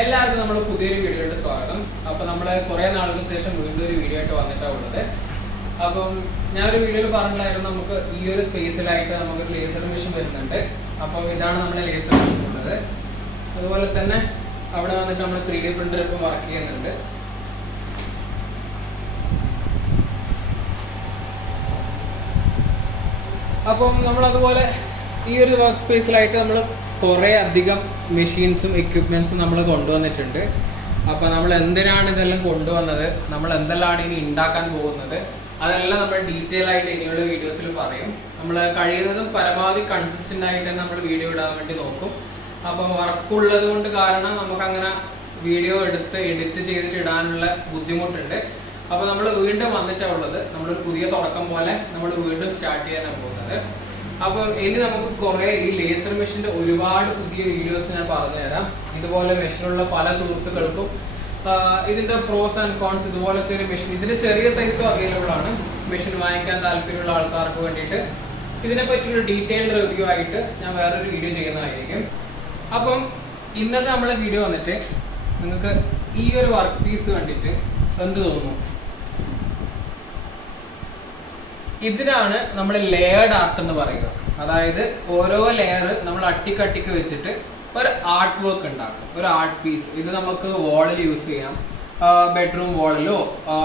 എല്ലാവർക്കും നമ്മൾ പുതിയൊരു വീഡിയോയുടെ സ്വാഗതം. അപ്പോൾ നമ്മൾ കുറേ നാളുകൾക്ക് ശേഷം വീണ്ടും ഒരു വീഡിയോ ആയിട്ട് വന്നിട്ടാണ് ഉള്ളത്. അപ്പം ഞാനൊരു വീഡിയോയിൽ പറഞ്ഞിട്ടുണ്ടായിരുന്നു നമുക്ക് ഈ ഒരു സ്പേസിലായിട്ട് നമുക്ക് ലേസർ മെഷീൻ വരുന്നുണ്ട്. അപ്പം ഇതാണ് നമ്മുടെ ലേസർ മെഷീൻ ഉള്ളത്. അതുപോലെ തന്നെ അവിടെ വന്നിട്ട് നമ്മൾ 3D പ്രിന്റർ ഇപ്പം വർക്ക് ചെയ്യുന്നുണ്ട്. അപ്പം നമ്മളതുപോലെ ഈ ഒരു വർക്ക് സ്പേസിലായിട്ട് നമ്മൾ കുറേ അധികം മെഷീൻസും എക്യുപ്മെൻറ്റ്സും നമ്മൾ കൊണ്ടുവന്നിട്ടുണ്ട്. അപ്പോൾ നമ്മൾ എന്തിനാണ് ഇതെല്ലാം കൊണ്ടുവന്നത്, നമ്മൾ എന്തെല്ലാം ഇനി ഉണ്ടാക്കാൻ പോകുന്നത്, അതെല്ലാം നമ്മൾ ഡീറ്റെയിൽ ആയിട്ട് ഇനിയുള്ള വീഡിയോസിൽ പറയും. നമ്മൾ കഴിയുന്നതും പരമാവധി കൺസിസ്റ്റൻ്റ് ആയിട്ട് നമ്മൾ വീഡിയോ ഇടാൻ വേണ്ടി നോക്കും. അപ്പം വർക്കുള്ളത് കൊണ്ട് കാരണം നമുക്കങ്ങനെ വീഡിയോ എടുത്ത് എഡിറ്റ് ചെയ്തിട്ട് ഇടാനുള്ള ബുദ്ധിമുട്ടുണ്ട്. അപ്പോൾ നമ്മൾ വീണ്ടും വന്നിട്ടാണ് ഉള്ളത്. നമ്മളൊരു പുതിയ തുടക്കം പോലെ നമ്മൾ വീണ്ടും സ്റ്റാർട്ട് ചെയ്യാനാണ് പോകുന്നത്. അപ്പം ഇനി നമുക്ക് കുറേ ഈ ലേസർ മെഷീൻ്റെ ഒരുപാട് പുതിയ വീഡിയോസ് ഞാൻ പറഞ്ഞുതരാം. ഇതുപോലെ മെഷീനുള്ള പല സുഹൃത്തുക്കൾക്കും ഇതിൻ്റെ പ്രോസ് ആൻഡ് കോൺസ്, ഇതുപോലത്തെ ഒരു മെഷീൻ ഇതിൻ്റെ ചെറിയ സൈസും അവൈലബിൾ ആണ്. മെഷീൻ വാങ്ങിക്കാൻ താല്പര്യമുള്ള ആൾക്കാർക്ക് വേണ്ടിയിട്ട് ഇതിനെപ്പറ്റിയൊരു ഡീറ്റെയിൽഡ് റിവ്യൂ ആയിട്ട് ഞാൻ വേറൊരു വീഡിയോ ചെയ്യുന്നതായിരിക്കും. അപ്പം ഇന്നത്തെ നമ്മളെ വീഡിയോ വന്നിട്ട് നിങ്ങൾക്ക് ഈ ഒരു വർക്ക് പീസ് കണ്ടിട്ട് എന്ത് തോന്നുന്നു? ഇതിനാണ് നമ്മൾ ലെയർഡ് ആർട്ട് എന്ന് പറയുക. അതായത് ഓരോ ലെയർ നമ്മൾ അട്ടിക്കട്ടിക്ക് വെച്ചിട്ട് ഒരു ആർട്ട് വർക്ക് ഉണ്ടാക്കും, ഒരു ആർട്ട് പീസ്. ഇത് നമുക്ക് വാളിൽ യൂസ് ചെയ്യാം, ബെഡ്റൂം വാളിലോ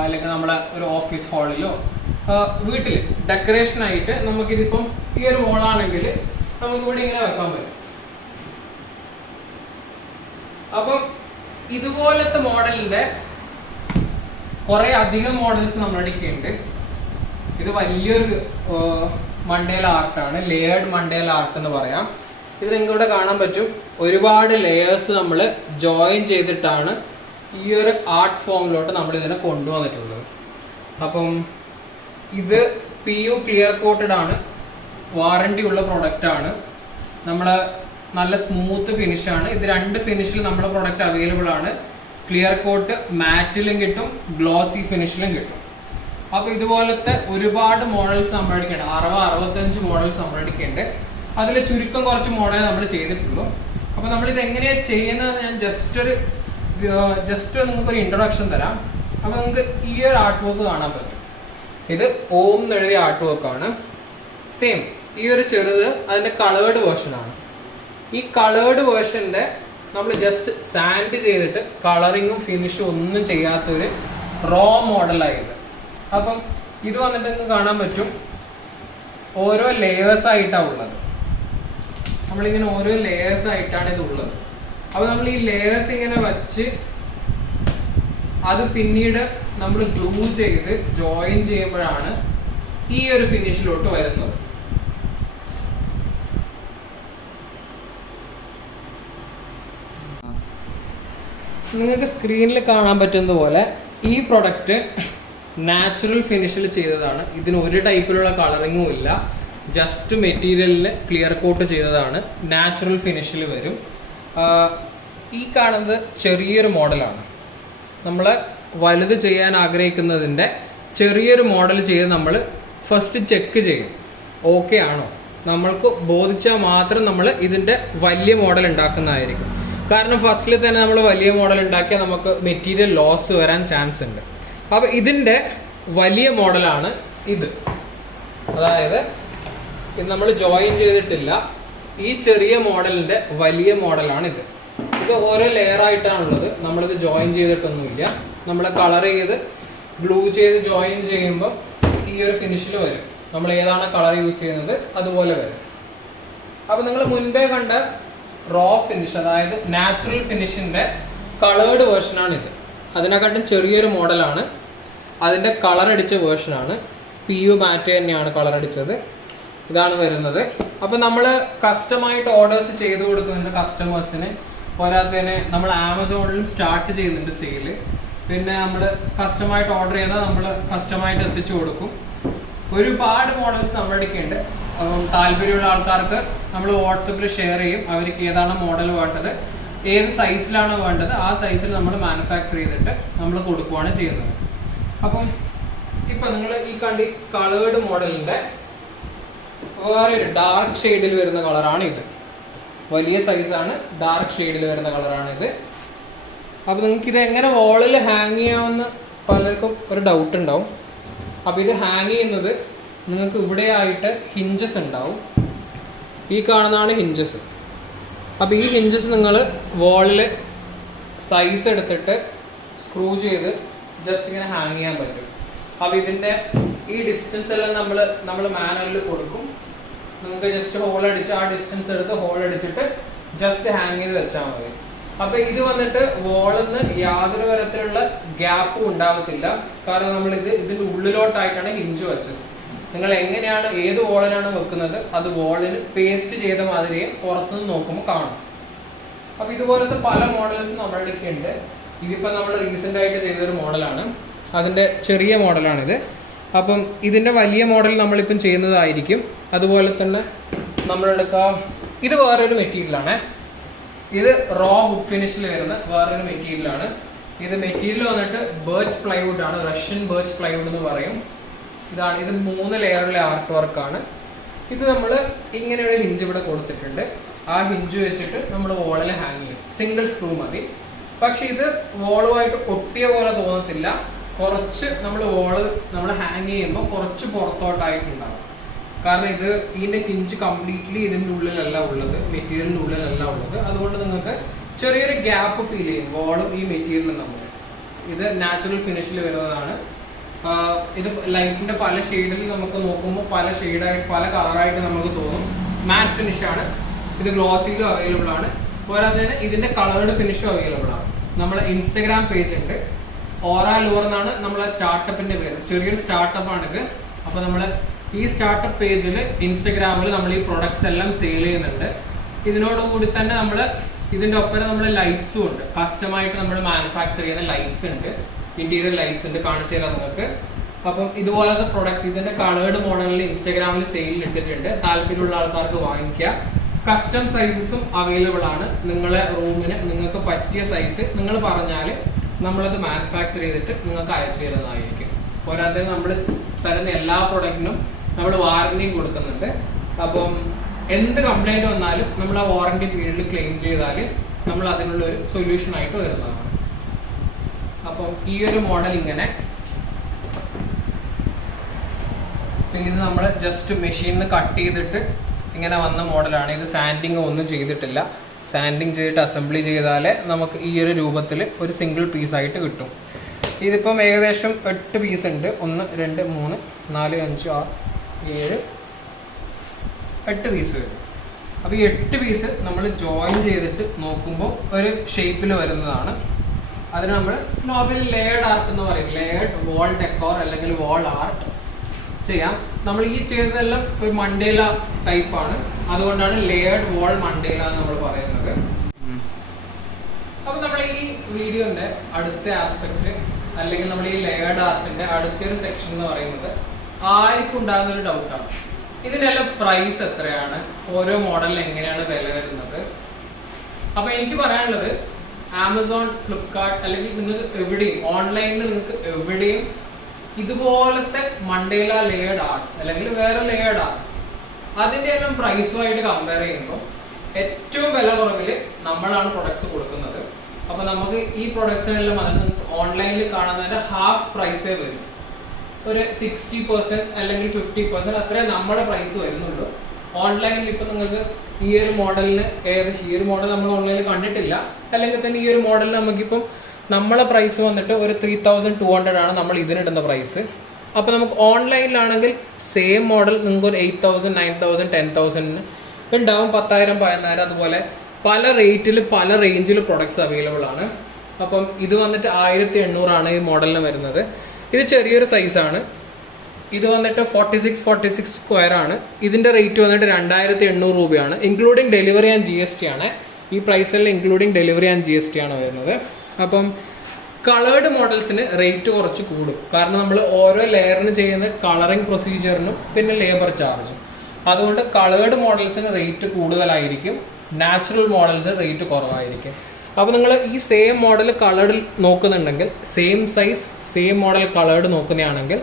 അല്ലെങ്കിൽ നമ്മളെ ഒരു ഓഫീസ് ഹാളിലോ വീട്ടിൽ ഡെക്കറേഷൻ ആയിട്ട് നമുക്കിതിപ്പം ഈ ഒരു വാളാണെങ്കിൽ നമുക്ക് ഇവിടെ ഇങ്ങനെ വെക്കാൻ പറ്റും. അപ്പം ഇതുപോലത്തെ മോഡലിൻ്റെ കുറേ അധികം മോഡൽസ് നമ്മുടെ ഉണ്ട്. ഇത് വലിയൊരു മണ്ടേല ആർട്ടാണ്, ലെയേർഡ് മണ്ടേല ആർട്ട് എന്ന് പറയാം. ഇത് നിങ്ങളിവിടെ കാണാൻ പറ്റും. ഒരുപാട് ലെയേഴ്സ് നമ്മൾ ജോയിൻ ചെയ്തിട്ടാണ് ഈ ഒരു ആർട്ട് ഫോമിലോട്ട് നമ്മൾ ഇതിനെ കൊണ്ടുവന്നിട്ടുള്ളത്. അപ്പം ഇത് PU ക്ലിയർ കോട്ടഡ് ആണ്, വാറണ്ടി ഉള്ള പ്രൊഡക്റ്റാണ്. നമ്മൾ നല്ല സ്മൂത്ത് ഫിനിഷാണ്. ഇത് 2 ഫിനിഷിൽ നമ്മുടെ പ്രൊഡക്റ്റ് അവൈലബിൾ ആണ്. ക്ലിയർ കോട്ട് മാറ്റിലും കിട്ടും, ഗ്ലോസി ഫിനിഷിലും കിട്ടും. അപ്പോൾ ഇതുപോലത്തെ ഒരുപാട് മോഡൽസ് നമ്മൾ എടുക്കേണ്ട, 60-65 മോഡൽസ് നമ്മൾ എടുക്കേണ്ടത്. അതിൽ ചുരുക്കം കുറച്ച് മോഡൽ നമ്മൾ ചെയ്തിട്ടുള്ളൂ. അപ്പോൾ നമ്മളിത് എങ്ങനെയാണ് ചെയ്യുന്നത് ഞാൻ ജസ്റ്റ് നിങ്ങൾക്കൊരു ഇൻട്രൊഡക്ഷൻ തരാം. അപ്പോൾ നിങ്ങൾക്ക് ഈ ഒരു ആർട്ട് വർക്ക് കാണാൻ പറ്റും. ഇത് ഓം എന്നെഴുതിയ ആർട്ട് വർക്കാണ്. സെയിം ഈ ഒരു ചെറുത് അതിൻ്റെ കളേർഡ് വേർഷനാണ്. ഈ കളേർഡ് വേർഷൻ്റെ നമ്മൾ ജസ്റ്റ് സാൻഡ് ചെയ്തിട്ട് കളറിങ്ങും ഫിനിഷും ഒന്നും ചെയ്യാത്തൊരു റോ മോഡലായത്. അപ്പം ഇത് വന്നിട്ട് നിങ്ങൾക്ക് കാണാൻ പറ്റും ഓരോ ലെയേഴ്സ് ആയിട്ടാണ് ഉള്ളത്. നമ്മളിങ്ങനെ ഓരോ ലെയേഴ്സ് ആയിട്ടാണ് ഇത് ഉള്ളത്. അപ്പോൾ നമ്മൾ ഈ ലെയേഴ്സ് ഇങ്ങനെ വച്ച് അത് പിന്നീട് നമ്മൾ ഗ്ലൂ ചെയ്ത് ജോയിൻ ചെയ്യുമ്പോഴാണ് ഈ ഒരു ഫിനിഷിലോട്ട് വരുന്നത്. നിങ്ങൾക്ക് സ്ക്രീനിൽ കാണാൻ പറ്റുന്നത് പോലെ ഈ പ്രൊഡക്റ്റ് നാച്ചുറൽ ഫിനിഷിൽ ചെയ്തതാണ്. ഇതിന് ഒരു ടൈപ്പിലുള്ള കളറിങ്ങും ഇല്ല. ജസ്റ്റ് മെറ്റീരിയലിൽ ക്ലിയർ കോട്ട് ചെയ്തതാണ്. നാച്ചുറൽ ഫിനിഷിൽ വരും. ഈ കാണുന്നത് ചെറിയൊരു മോഡലാണ്. നമ്മൾ വലുത് ചെയ്യാൻ ആഗ്രഹിക്കുന്നതിൻ്റെ ചെറിയൊരു മോഡൽ ചെയ്ത് നമ്മൾ ഫസ്റ്റ് ചെക്ക് ചെയ്യും, ഓക്കെ ആണോ. നമ്മൾക്ക് ബോധിച്ചാൽ മാത്രം നമ്മൾ ഇതിൻ്റെ വലിയ മോഡൽ ഉണ്ടാക്കുന്നതായിരിക്കും. കാരണം ഫസ്റ്റിൽ തന്നെ നമ്മൾ വലിയ മോഡൽ ഉണ്ടാക്കിയാൽ നമുക്ക് മെറ്റീരിയൽ ലോസ് വരാൻ ചാൻസ് ഉണ്ട്. അപ്പോൾ ഇതിൻ്റെ വലിയ മോഡലാണ് ഇത്. അതായത് ഇത് നമ്മൾ ജോയിൻ ചെയ്തിട്ടില്ല. ഈ ചെറിയ മോഡലിൻ്റെ വലിയ മോഡലാണ് ഇത്. ഇത് ഓരോ ലെയർ ആയിട്ടാണുള്ളത്. നമ്മളിത് ജോയിൻ ചെയ്തിട്ടൊന്നുമില്ല. നമ്മൾ കളർ ചെയ്ത് ഗ്ലൂ ചെയ്ത് ജോയിൻ ചെയ്യുമ്പോൾ ഈ ഒരു ഫിനിഷിൽ വരും. നമ്മൾ ഏതാണ് കളർ യൂസ് ചെയ്യുന്നത് അതുപോലെ വരും. അപ്പോൾ നിങ്ങൾ മുൻപേ കണ്ട റോ ഫിനിഷ്, അതായത് നാച്ചുറൽ ഫിനിഷിൻ്റെ കളേർഡ് വേർഷനാണിത്. അതിനെക്കാട്ടും ചെറിയൊരു മോഡലാണ്. അതിൻ്റെ കളർ അടിച്ച വേർഷനാണ്. PU മാറ്റ് തന്നെയാണ് കളർ അടിച്ചത്. ഇതാണ് വരുന്നത്. അപ്പോൾ നമ്മൾ കസ്റ്റമായിട്ട് ഓർഡേഴ്സ് ചെയ്ത് കൊടുക്കുന്നുണ്ട് കസ്റ്റമേഴ്സിന്. പോരാത്തതിന് നമ്മൾ ആമസോണിലും സ്റ്റാർട്ട് ചെയ്യുന്നുണ്ട് സെയില്. പിന്നെ നമ്മൾ കസ്റ്റമായിട്ട് ഓർഡർ ചെയ്താൽ നമ്മൾ കസ്റ്റമായിട്ട് എത്തിച്ചു കൊടുക്കും. ഒരുപാട് മോഡൽസ് നമ്മുടെ അടുക്കുണ്ട്. അപ്പം താല്പര്യമുള്ള ആൾക്കാർക്ക് നമ്മൾ വാട്സപ്പിൽ ഷെയർ ചെയ്യും. അവർക്ക് ഏതാണ് മോഡൽ വേണ്ടത്, ഏത് സൈസിലാണ് വേണ്ടത്, ആ സൈസിൽ നമ്മൾ മാനുഫാക്ചർ ചെയ്തിട്ട് നമ്മൾ കൊടുക്കുകയാണ് ചെയ്യുന്നത്. അപ്പം ഇപ്പം നിങ്ങൾ ഈ കണ്ടി കളേർഡ് മോഡലിൻ്റെ വേറെ ഒരു ഡാർക്ക് ഷെയ്ഡിൽ വരുന്ന കളറാണ് ഇത്. വലിയ സൈസാണ്, ഡാർക്ക് ഷെയ്ഡിൽ വരുന്ന കളറാണ് ഇത്. അപ്പോൾ നിങ്ങൾക്ക് ഇത് എങ്ങനെ വാളിൽ ഹാങ് ചെയ്യാമെന്ന് പലർക്കും ഒരു ഡൗട്ട് ഉണ്ടാവും. അപ്പോൾ ഇത് ഹാങ് ചെയ്യുന്നത് നിങ്ങൾക്ക് ഇവിടെ ആയിട്ട് ഹിഞ്ചസ് ഉണ്ടാവും. ഈ കാണുന്നതാണ് ഹിഞ്ചസ്. അപ്പോൾ ഈ ഹിഞ്ചസ് നിങ്ങൾ വാളിൽ സൈസ് എടുത്തിട്ട് സ്ക്രൂ ചെയ്ത് ജസ്റ്റ് ഇങ്ങനെ ഹാങ് ചെയ്യാൻ പറ്റും. അപ്പോൾ ഇതിൻ്റെ ഈ ഡിസ്റ്റൻസ് എല്ലാം നമ്മൾ മാനുവലിൽ കൊടുക്കും. നിങ്ങൾക്ക് ജസ്റ്റ് ഹോൾ അടിച്ച് ആ ഡിസ്റ്റൻസ് എടുത്ത് ഹോൾ അടിച്ചിട്ട് ജസ്റ്റ് ഹാങ് ചെയ്ത് വെച്ചാൽ മതി. അപ്പോൾ ഇത് വന്നിട്ട് വാളിൽ നിന്ന് യാതൊരു തരത്തിലുള്ള ഗ്യാപ്പും ഉണ്ടാകത്തില്ല. കാരണം നമ്മൾ ഇതിൻ്റെ ഉള്ളിലോട്ടായിട്ടാണ് ഹിഞ്ച് വെച്ചത്. നിങ്ങൾ എങ്ങനെയാണ് ഏത് വാളിനാണ് വെക്കുന്നത് അത് വാളിന് പേസ്റ്റ് ചെയ്ത മാതിരിയെ പുറത്തുനിന്ന് നോക്കുമ്പോൾ കാണും. അപ്പോൾ ഇതുപോലത്തെ പല മോഡൽസ് നമ്മുടെ അടുത്ത് ഉണ്ട്. ഇതിപ്പോൾ നമ്മൾ റീസെൻ്റ് ആയിട്ട് ചെയ്തൊരു മോഡലാണ്. അതിൻ്റെ ചെറിയ മോഡലാണിത്. അപ്പം ഇതിൻ്റെ വലിയ മോഡൽ നമ്മളിപ്പം ചെയ്യുന്നതായിരിക്കും. അതുപോലെ തന്നെ നമ്മളെടുക്കാം, ഇത് വേറൊരു മെറ്റീരിയലാണ്. ഇത് റോ വുഡ് ഫിനിഷിൽ വരുന്ന വേറൊരു മെറ്റീരിയലാണ്. ഇത് മെറ്റീരിയൽ വന്നിട്ട് ബേർച്ച് പ്ലൈവുഡ് ആണ്. റഷ്യൻ ബേർച്ച് പ്ലൈവുഡ് എന്ന് പറയും. ഇതാണ്, ഇത് 3 ലെയറിലെ ആർട്ട് വർക്കാണ്. ഇത് നമ്മൾ ഇങ്ങനെ ഒരു ഹിഞ്ച് ഇവിടെ കൊടുത്തിട്ടുണ്ട്. ആ ഹിഞ്ച് വെച്ചിട്ട് നമ്മൾ വോളിൽ ഹാങ് ചെയ്യും. സിംഗിൾ സ്ക്രൂ മതി. പക്ഷെ ഇത് വോളുമായിട്ട് ഒട്ടിയ പോലെ തോന്നത്തില്ല. കുറച്ച് നമ്മൾ ഹാങ് ചെയ്യുമ്പോൾ കുറച്ച് പുറത്തോട്ടായിട്ടുണ്ടാകും. കാരണം ഇതിൻ്റെ ഹിഞ്ച് കംപ്ലീറ്റ്ലി ഇതിൻ്റെ ഉള്ളിലല്ല ഉള്ളത്, മെറ്റീരിയലിൻ്റെ ഉള്ളിലല്ല ഉള്ളത്. അതുകൊണ്ട് നിങ്ങൾക്ക് ചെറിയൊരു ഗ്യാപ്പ് ഫീൽ ചെയ്യും വോളും ഈ മെറ്റീരിയലും തമ്മിൽ. ഇത് നാച്ചുറൽ ഫിനിഷിൽ വരുന്നതാണ്. ഇത് ലൈറ്റിൻ്റെ പല ഷെയ്ഡിൽ നമുക്ക് നോക്കുമ്പോൾ പല ഷെയ്ഡായിട്ട് പല കളറായിട്ട് നമുക്ക് തോന്നും. മാറ്റ് ഫിനിഷാണ്. ഇത് ഗ്ലോസിയിലും അവൈലബിൾ ആണ്. പോരാതെ തന്നെ ഇതിൻ്റെ കളേർഡ് ഫിനിഷും അവൈലബിൾ ആണ്. നമ്മളെ ഇൻസ്റ്റഗ്രാം പേജ് ഉണ്ട്, ഓറ ലൂർ എന്നാണ് നമ്മളെ സ്റ്റാർട്ടപ്പിൻ്റെ പേര്. ചെറിയൊരു സ്റ്റാർട്ടപ്പാണിത്. അപ്പോൾ നമ്മൾ ഈ സ്റ്റാർട്ടപ്പ് പേജിൽ ഇൻസ്റ്റഗ്രാമിൽ നമ്മൾ ഈ പ്രൊഡക്ട്സ് എല്ലാം സെയിൽ ചെയ്യുന്നുണ്ട്. ഇതിനോടുകൂടി തന്നെ ഇതിൻ്റെ ഒപ്പം നമ്മൾ ലൈറ്റ്സും ഉണ്ട്. കസ്റ്റമായിട്ട് നമ്മൾ മാനുഫാക്ചർ ചെയ്യുന്ന ലൈറ്റ്സ് ഉണ്ട്, ഇന്റീരിയർ ലൈറ്റ്സ് ഉണ്ട്. കാണിച്ചു തരാം നിങ്ങൾക്ക്. അപ്പം ഇതുപോലത്തെ പ്രൊഡക്ട്സ് ഇതിൻ്റെ കളേർഡ് മോഡലിൽ ഇൻസ്റ്റഗ്രാമിൽ സെയിലിൽ ഇട്ടിട്ടുണ്ട്. താല്പര്യമുള്ള ആൾക്കാർക്ക് വാങ്ങിക്കുക. കസ്റ്റം സൈസസും അവൈലബിൾ ആണ്. നിങ്ങളെ റൂമിന് നിങ്ങൾക്ക് പറ്റിയ സൈസ് നിങ്ങൾ പറഞ്ഞാൽ നമ്മളത് മാനുഫാക്ചർ ചെയ്തിട്ട് നിങ്ങൾക്ക് അയച്ചു തരുന്നതായിരിക്കും. പോരാതെ നമ്മൾ തരുന്ന എല്ലാ പ്രൊഡക്റ്റിനും നമ്മൾ വാറണ്ടിയും കൊടുക്കുന്നുണ്ട്. അപ്പം എന്ത് കംപ്ലൈൻറ്റ് വന്നാലും നമ്മൾ ആ വാറണ്ടി പീരീഡിൽ ക്ലെയിം ചെയ്താൽ നമ്മൾ അതിനുള്ളൊരു സൊല്യൂഷനായിട്ട് വരുന്നതാണ്. അപ്പം ഈ ഒരു മോഡൽ ഇങ്ങനെ, പിന്നെ ഇത് നമ്മൾ ജസ്റ്റ് മെഷീനിൽ കട്ട് ചെയ്തിട്ട് ഇങ്ങനെ വന്ന മോഡലാണ്. ഇത് സാൻഡിങ് ഒന്നും ചെയ്തിട്ടില്ല. സാൻഡിങ് ചെയ്തിട്ട് അസംബ്ലി ചെയ്താലേ നമുക്ക് ഈ ഒരു രൂപത്തിൽ ഒരു സിംഗിൾ പീസായിട്ട് കിട്ടും. ഇതിപ്പം ഏകദേശം 8 പീസ് ഉണ്ട്. 1 2 3 4 5 6 7 8 പീസ് വരും. അപ്പോൾ ഈ 8 പീസ് നമ്മൾ ജോയിൻ ചെയ്തിട്ട് നോക്കുമ്പോൾ ഒരു ഷേപ്പിൽ വരുന്നതാണ്. അതിന് നമ്മൾ നോർമലി ലേയർഡ് ആർട്ട് എന്ന് പറയും. ലേയർഡ് വാൾ ഡെക്കോർ അല്ലെങ്കിൽ വാൾ ആർട്ട് ചെയ്യാം. നമ്മൾ ഈ ചെയ്തതെല്ലാം ഒരു മണ്ടേല ടൈപ്പാണ്. അതുകൊണ്ടാണ് ലേയർഡ് വാൾ മണ്ടേല എന്ന് നമ്മൾ പറയുന്നത്. അപ്പോൾ നമ്മൾ ഈ വീഡിയോൻ്റെ അടുത്ത ആസ്പെക്റ്റ് അല്ലെങ്കിൽ നമ്മൾ ഈ ലേയർഡ് ആർട്ടിൻ്റെ അടുത്തൊരു സെക്ഷൻ എന്ന് പറയുന്നത് ആർക്കും ഉണ്ടാകുന്ന ഒരു ഡൗട്ടാണ്. ഇതിനെല്ലാം പ്രൈസ് എത്രയാണ്, ഓരോ മോഡലിന് എങ്ങനെയാണ് വില വരുന്നത്. അപ്പോൾ എനിക്ക് പറയാനുള്ളത്, ആമസോൺ, ഫ്ലിപ്കാർട്ട് അല്ലെങ്കിൽ നിങ്ങൾക്ക് എവിടെയും ഓൺലൈനിൽ നിങ്ങൾക്ക് എവിടെയും ഇതുപോലത്തെ മണ്ടേല ലേയർഡ് ആർട്സ് അല്ലെങ്കിൽ വേറെ ലേയർഡ് ആർട്ട് അതിൻ്റെ എല്ലാം പ്രൈസുമായിട്ട് കമ്പയർ ചെയ്യുമ്പോൾ ഏറ്റവും വില കുറവിൽ നമ്മളാണ് പ്രൊഡക്ട്സ് കൊടുക്കുന്നത്. അപ്പോൾ നമുക്ക് ഈ പ്രൊഡക്ട്സിനെല്ലാം അതിന് ഓൺലൈനിൽ കാണുന്നതിൻ്റെ ഹാഫ് പ്രൈസേ വരും. ഒരു 60% അല്ലെങ്കിൽ 50% അത്രേ നമ്മുടെ പ്രൈസ് വരുന്നുള്ളൂ. ഓൺലൈനിൽ ഇപ്പം നിങ്ങൾക്ക് ഈ ഒരു മോഡലിന് ഏകദേശം ഈ ഒരു മോഡൽ നമ്മൾ ഓൺലൈനിൽ കണ്ടിട്ടില്ല. അല്ലെങ്കിൽ തന്നെ ഈ ഒരു മോഡലിന് നമുക്കിപ്പം നമ്മളെ പ്രൈസ് വന്നിട്ട് ഒരു 3200 ആണ് നമ്മൾ ഇതിനിടുന്ന പ്രൈസ്. അപ്പോൾ നമുക്ക് ഓൺലൈനിലാണെങ്കിൽ സെയിം മോഡൽ നിങ്ങൾക്ക് ഒരു 8000 9000 10000 ഉണ്ടാവും. 10000 14000 അതുപോലെ പല റേറ്റിൽ പല റേഞ്ചിൽ പ്രൊഡക്ട്സ് അവൈലബിൾ ആണ്. അപ്പം ഇത് വന്നിട്ട് 1800 ആണ് ഈ മോഡലിന് വരുന്നത്. ഇത് ചെറിയൊരു സൈസാണ്. ഇത് വന്നിട്ട് 46 സ്ക്വയർ ആണ്. ഇതിൻ്റെ റേറ്റ് വന്നിട്ട് 2800 രൂപയാണ്. ഇൻക്ലൂഡിങ് ഡെലിവറി ആൻഡ് GST ആണ്. ഈ പ്രൈസിൽ ഇൻക്ലൂഡിങ് ഡെലിവറി ആൻഡ് GST ആണ് വരുന്നത്. അപ്പം കളേർഡ് മോഡൽസിന് റേറ്റ് കുറച്ച് കൂടും. കാരണം നമ്മൾ ഓരോ ലെയറിന് ചെയ്യുന്ന കളറിങ് പ്രൊസീജിയറിനും പിന്നെ ലേബർ ചാർജും. അതുകൊണ്ട് കളേർഡ് മോഡൽസിന് റേറ്റ് കൂടുതലായിരിക്കും, നാച്ചുറൽ മോഡൽസിന് റേറ്റ് കുറവായിരിക്കും. അപ്പോൾ നിങ്ങൾ ഈ സെയിം മോഡൽ കളേർഡിൽ നോക്കുന്നുണ്ടെങ്കിൽ, same size same model coloured നോക്കുന്നതാണെങ്കിൽ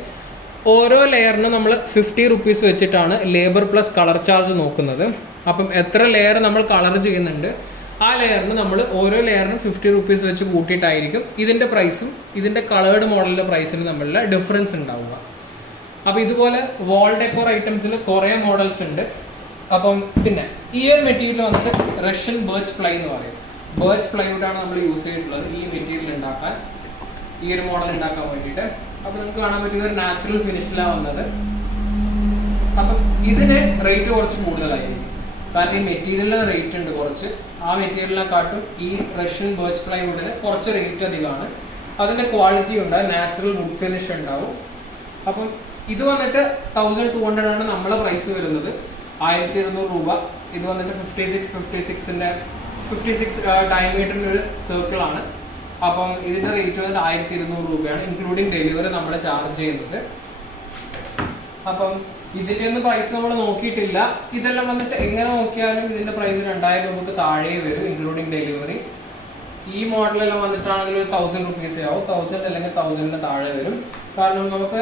ഓരോ ലെയറിനും നമ്മൾ 50 റുപ്പീസ് വെച്ചിട്ടാണ് ലേബർ പ്ലസ് കളർ ചാർജ് നോക്കുന്നത്. അപ്പം എത്ര ലെയർ നമ്മൾ കളർ ചെയ്യുന്നുണ്ട് ആ ലെയറിന് നമ്മൾ ഓരോ ലെയറിനും 50 rupees വെച്ച് കൂട്ടിയിട്ടായിരിക്കും ഇതിൻ്റെ പ്രൈസും ഇതിൻ്റെ കളേർഡ് മോഡലിൻ്റെ പ്രൈസിനും തമ്മിലുള്ള ഡിഫറൻസ് ഉണ്ടാവുക. അപ്പോൾ ഇതുപോലെ വാൾ ഡെക്കോർ ഐറ്റംസിൽ കുറേ മോഡൽസ് ഉണ്ട്. അപ്പം പിന്നെ ഈ ഒരു മെറ്റീരിയൽ വന്നിട്ട് റഷ്യൻ ബേർച്ച് പ്ലൈ എന്ന് പറയും. ബേർച്ച് പ്ലൈവുഡാണ് നമ്മൾ യൂസ് ചെയ്തിട്ടുള്ളത് ഈ മെറ്റീരിയൽ ഉണ്ടാക്കാൻ, ഈ ഒരു മോഡൽ ഉണ്ടാക്കാൻ വേണ്ടിയിട്ട്. അപ്പോൾ നിങ്ങൾക്ക് കാണാൻ പറ്റിയത് ഒരു നാച്ചുറൽ ഫിനിഷിലാണ് വന്നത്. അപ്പം ഇതിന് റേറ്റ് കുറച്ച് കൂടുതലായിരിക്കും, കാരണം ഈ മെറ്റീരിയലിന് റേറ്റ് ഉണ്ട് കുറച്ച്. ആ മെറ്റീരിയലിനെക്കാട്ടും ഈ റഷ്യൻ ബേർച്ച് പ്ലൈവുഡിന് കുറച്ച് റേറ്റ് അധികമാണ്. അതിൻ്റെ ക്വാളിറ്റി ഉണ്ട്, നാച്ചുറൽ വുഡ് ഫിനിഷ് ഉണ്ടാവും. അപ്പം ഇത് വന്നിട്ട് 1200 ആണ് നമ്മളെ പ്രൈസ് വരുന്നത്, 1200 രൂപ. ഇത് വന്നിട്ട് 56 ഡയമീറ്ററിൻ്റെ ഒരു സർക്കിളാണ്. അപ്പം ഇതിൻ്റെ റേറ്റ് വന്നിട്ട് 1200 രൂപയാണ്, ഇൻക്ലൂഡിങ് ഡെലിവറി നമ്മൾ ചാർജ് ചെയ്യുന്നത്. അപ്പം ഇതിൻ്റെ ഒന്നും പ്രൈസ് നമ്മൾ നോക്കിയിട്ടില്ല. ഇതെല്ലാം വന്നിട്ട് എങ്ങനെ നോക്കിയാലും ഇതിൻ്റെ പ്രൈസ് 2000 രൂപക്ക് താഴെ വരും, ഇൻക്ലൂഡിങ് ഡെലിവറി. ഈ മോഡലെല്ലാം വന്നിട്ടാണെങ്കിൽ ഒരു 1000 rupees ആവും, 1000 അല്ലെങ്കിൽ 1000 താഴെ വരും. കാരണം നമുക്ക്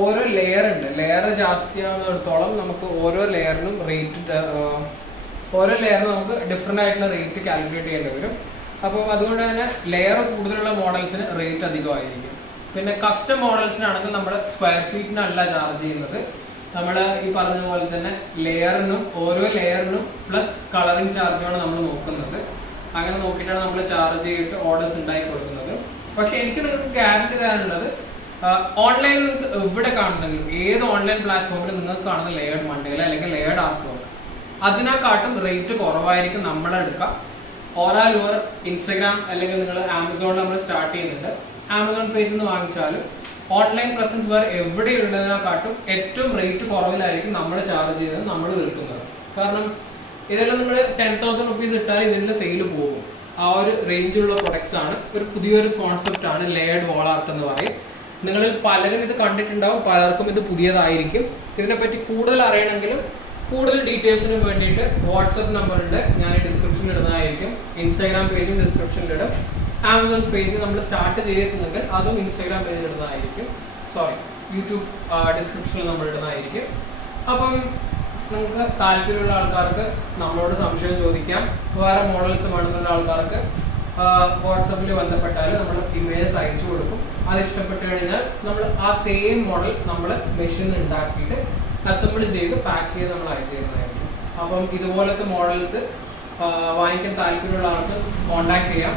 ഓരോ ലെയർ ഉണ്ട്, ലെയർ ജാസ്തിയാവുന്നിടത്തോളം നമുക്ക് ഓരോ ലെയറിനും നമുക്ക് ഡിഫറെൻ്റ് ആയിട്ടുള്ള റേറ്റ് കാൽക്കുലേറ്റ് ചെയ്യേണ്ടി വരും. അപ്പോൾ അതുകൊണ്ട് തന്നെ ലെയർ കൂടുതലുള്ള മോഡൽസിന് റേറ്റ് അധികമായിരിക്കും. പിന്നെ കസ്റ്റം മോഡൽസിനാണെങ്കിൽ നമ്മൾ സ്ക്വയർ ഫീറ്റിനല്ല ചാർജ് ചെയ്യുന്നത്. നമ്മൾ ഈ പറഞ്ഞ പോലെ തന്നെ ഓരോ ലെയറിനും പ്ലസ് കളറിങ് ചാർജാണ് നമ്മൾ നോക്കുന്നത്. അങ്ങനെ നോക്കിയിട്ടാണ് നമ്മൾ ചാർജ് ചെയ്തിട്ട് ഓർഡേഴ്സ് ഉണ്ടാക്കി കൊടുക്കുന്നത്. പക്ഷെ എനിക്ക് നിങ്ങൾക്ക് ഗ്യാരണ്ടി തരാനുള്ളത്, ഓൺലൈനിൽ നിങ്ങൾക്ക് എവിടെ കാണുന്നെങ്കിലും ഏത് ഓൺലൈൻ പ്ലാറ്റ്ഫോമിൽ നിങ്ങൾക്ക് കാണുന്ന ലെയർഡ് മണ്ടയിൽ അല്ലെങ്കിൽ ലെയർഡ് ആർട്ട് വർക്ക് അതിനെക്കാട്ടും റേറ്റ് കുറവായിരിക്കും നമ്മളെടുക്കുക. ഓറാൽ ഓവർ ഇൻസ്റ്റഗ്രാം അല്ലെങ്കിൽ നിങ്ങൾ ആമസോണിൽ നമ്മൾ സ്റ്റാർട്ട് ചെയ്യുന്നുണ്ട്, ആമസോൺ പേജിൽ നിന്ന് വാങ്ങിച്ചാലും ഓൺലൈൻ പ്രസൻസ് വേറെ എവിടെയുള്ളതിനെക്കാട്ടും ഏറ്റവും റേറ്റ് കുറവിലായിരിക്കും നമ്മൾ ചാർജ് ചെയ്യുന്നത്, നമ്മൾ വിൽക്കുന്നത്. കാരണം ഇതെല്ലാം നിങ്ങൾ 10,000 rupees ഇട്ടാൽ ഇതിൻ്റെ സെയിൽ പോകും. ആ ഒരു റേഞ്ചിലുള്ള പ്രൊഡക്ട്സ് ആണ്. ഒരു പുതിയൊരു കോൺസെപ്റ്റ് ആണ് ലെയർഡ് വാൾ ആർട്ട് എന്ന് പറയും. നിങ്ങളിൽ പലരും ഇത് കണ്ടിട്ടുണ്ടാവും, പലർക്കും ഇത് പുതിയതായിരിക്കും. ഇതിനെപ്പറ്റി കൂടുതൽ അറിയണമെങ്കിലും കൂടുതൽ ഡീറ്റെയിൽസിന് വേണ്ടിയിട്ട് വാട്സപ്പ് നമ്പർ ഉണ്ട്, ഞാൻ ഡിസ്ക്രിപ്ഷനിൽ ഇടുന്നതായിരിക്കും. ഇൻസ്റ്റാഗ്രാം പേജും ഡിസ്ക്രിപ്ഷനിലിടും. ആമസോൺ പേജ് നമ്മൾ സ്റ്റാർട്ട് ചെയ്തിട്ടുണ്ടെങ്കിൽ അതും ഇൻസ്റ്റാഗ്രാം പേജിൽ ഇടുന്നതായിരിക്കും. യൂട്യൂബ് ഡിസ്ക്രിപ്ഷനിൽ നമ്മൾ ഇടുന്നതായിരിക്കും. അപ്പം നിങ്ങൾക്ക് താല്പര്യമുള്ള ആൾക്കാർക്ക് നമ്മളോട് സംശയം ചോദിക്കാം. വേറെ മോഡൽസ് വേണമെന്നുള്ള ആൾക്കാർക്ക് വാട്സപ്പിൽ ബന്ധപ്പെട്ടാൽ നമ്മൾ ഇമേജസ് അയച്ചു കൊടുക്കും. അത് ഇഷ്ടപ്പെട്ട് കഴിഞ്ഞാൽ നമ്മൾ ആ സെയിം മോഡൽ നമ്മൾ മെഷീനിൽ ഉണ്ടാക്കിയിട്ട് അസംബിൾ ചെയ്ത് പാക്ക് ചെയ്ത് നമ്മൾ അയച്ചു തരുന്നതായിരിക്കും. അപ്പം ഇതുപോലത്തെ മോഡൽസ് വാങ്ങിക്കാൻ താല്പര്യമുള്ള ആൾക്ക് കോൺടാക്ട് ചെയ്യാം.